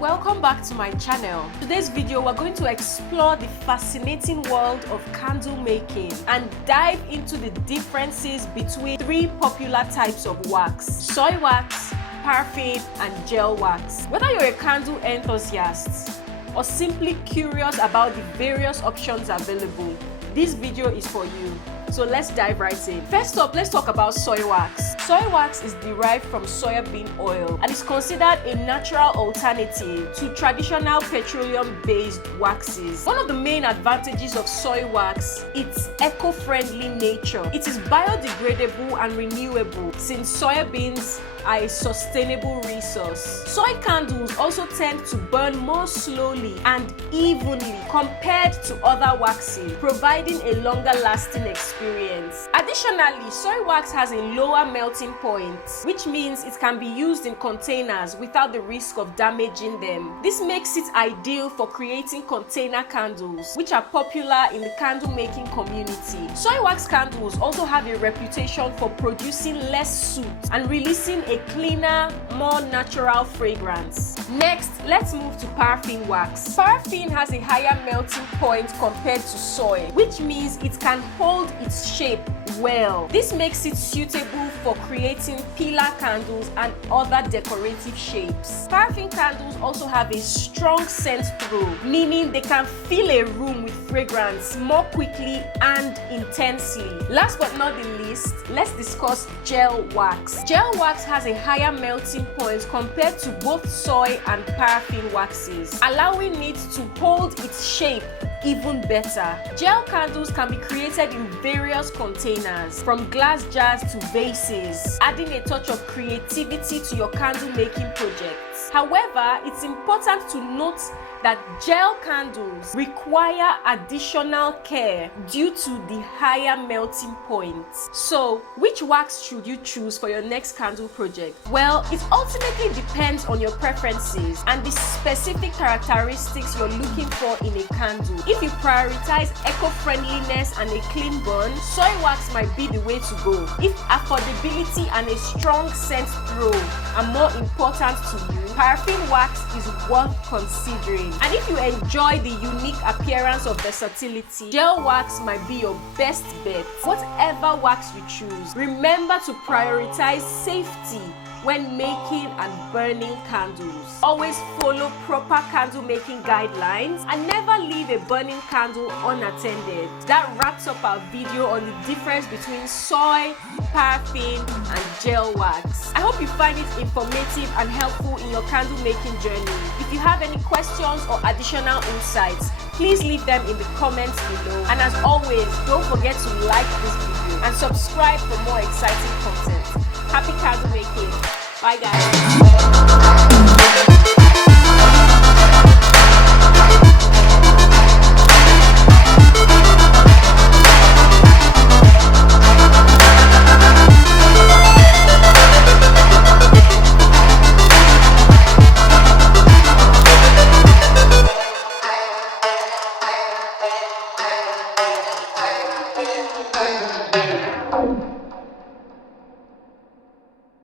welcome back to my channel. Today's video we're going to explore the fascinating world of candle making and dive into the differences between three popular types of wax: soy wax, paraffin and gel wax. Whether you're a candle enthusiast or simply curious about the various options available, this video is for you. So let's dive right in. First up, let's talk about soy wax. Soy wax is derived from soybean oil and is considered a natural alternative to traditional petroleum-based waxes. One of the main advantages of soy wax is its eco-friendly nature. It is biodegradable and renewable since soybeans are a sustainable resource. Soy candles also tend to burn more slowly and evenly compared to other waxes, providing a longer lasting experience. Additionally, soy wax has a lower melting point, which means it can be used in containers without the risk of damaging them. This makes it ideal for creating container candles, which are popular in the candle making community. Soy wax candles also have a reputation for producing less soot and releasing a cleaner, more natural fragrance. Next, let's move to paraffin wax. Paraffin has a higher melting point compared to soy, which means it can hold its shape well. This makes it suitable for creating pillar candles and other decorative shapes. Paraffin candles also have a strong scent throw, meaning they can fill a room with fragrance more quickly and intensely. Last but not the least, let's discuss gel wax. Gel wax has a higher melting point compared to both soy and paraffin waxes, allowing it to hold its shape even better. Gel candles can be created in various containers, from glass jars to vases, adding a touch of creativity to your candle making projects. However, it's important to note that gel candles require additional care due to the higher melting point. So, which wax should you choose for your next candle project? Well, it ultimately depends on your preferences and the specific characteristics you're looking for in a candle. If you prioritize eco-friendliness and a clean burn, soy wax might be the way to go. If affordability and a strong scent throw are more important to you, paraffin wax is worth considering. And if you enjoy the unique appearance of versatility, gel wax might be your best bet. Whatever wax you choose, remember to prioritize safety when making and burning candles. Always follow proper candle making guidelines and never leave a burning candle unattended. That wraps up our video on the difference between soy, paraffin and gel wax. I hope you find it informative and helpful in your candle making journey. If you have any questions or additional insights, please leave them in the comments below. And as always, don't forget to like this video and subscribe for more exciting content. Happy candle making. Bye guys.